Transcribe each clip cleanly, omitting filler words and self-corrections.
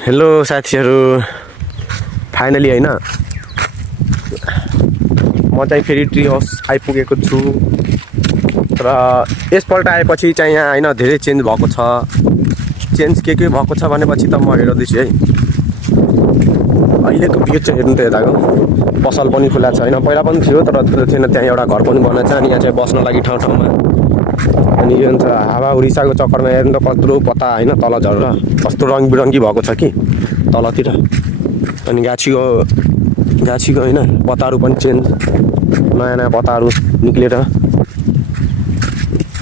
Hello साथीहरू, finally होइन म चाहिँ फेरि ट्री हाउस आइपुगेको छु। र यसपल्ट आएपछि चाहिँ यहाँ होइन धेरै चेन्ज भएको छ। चेन्ज के भएको छ भनेपछि त म हेर्दैछु है। अहिलेको भ्यू चाहिँ हेर्नु त यताको पसल पनि खुला छ होइन, पहिला पनि थियो तर त्यो थिएन। त्यहाँ एउटा घर पनि बनाएको छ अनि यहाँ चाहिँ बस्न लागि ठाउँ ठाउँमा। अनि यो हुन्छ हावा उडिसाको चक्करमा हेर्नु त कत्रो पत्ता होइन तल झरेर कस्तो रङबिरङ्गी भएको छ कि तलतिर। अनि गाछीको होइन पत्ताहरू पनि चेन्ज, नयाँ नयाँ पत्ताहरू निक्लेर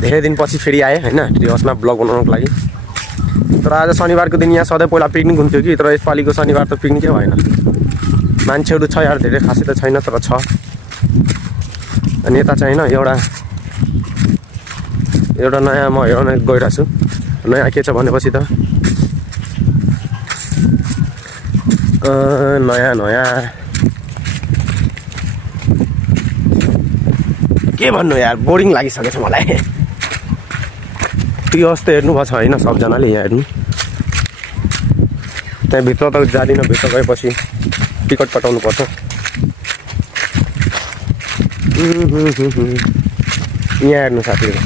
धेरै दिनपछि फेरि आएँ होइन ट्री हाउसमा ब्लग बनाउनको लागि। तर आज शनिबारको दिन यहाँ सधैँ पहिला पिकनिक हुन्थ्यो कि, तर यसपालिको शनिबार त पिकनिकै भएन। मान्छेहरू छ यार, धेरै खासै त छैन तर छ। अनि यता चाहिँ होइन एउटा नयाँ म हेर्न गइरहेको छु। नयाँ के छ भनेपछि त नयाँ के भन्नु यार, बोरिङ लागिसकेको छ मलाई। ट्री हाउस त हेर्नु भएको छ होइन सबजनाले, यहाँ हेर्नु। त्यहाँभित्र त जाँदिनँ, भित्र गएपछि टिकट कटाउनु पर्छ। यहाँ हेर्नु साथीहरू,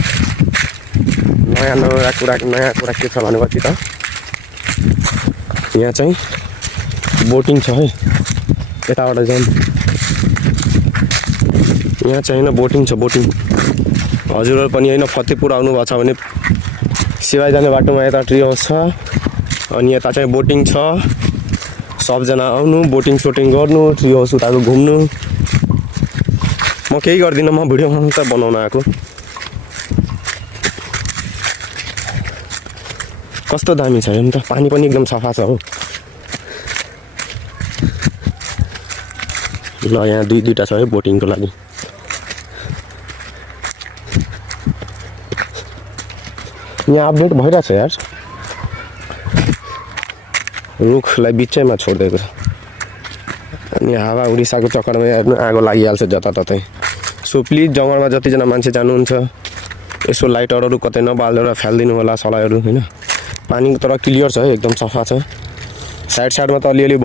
नयाँ कुरा के छ भनेपछि त यहाँ चाहिँ बोटिङ छ है। यताबाट जाउँ, यहाँ चाहिँ होइन बोटिङ छ, बोटिङ। हजुरहरू पनि होइन फतेहपुर आउनु भएको छ भने सिवाई जाने बाटोमा यता ट्री हाउस छ अनि यता चाहिँ बोटिङ छ। सबजना आउनु, बोटिङ सोटिङ गर्नु, ट्री हाउस उताको घुम्नु। म केही गर्दिनँ, म भिडियो मात्र बनाउन आएको। कस्तो दामी छ हेर्नु त, पानी पनि एकदम सफा छ हो। ल यहाँ दुईवटा छ है बोटिङको लागि। यहाँ अपडेट भइरहेछ यार, रुखलाई बिचैमा छोडिदिएको छ। अनि हावा उडिसाको चक्करमा हेर्नु आगो लागिहाल्छ जताततै। सो प्लिज जङ्गलमा जतिजना मान्छे जानुहुन्छ यसो लाइटरहरू कतै नबालेर फ्यालिदिनु होला सलाइहरू होइन। पानी तर क्लियर छ है, एकदम सफा छ। साइडमा त अलिअलि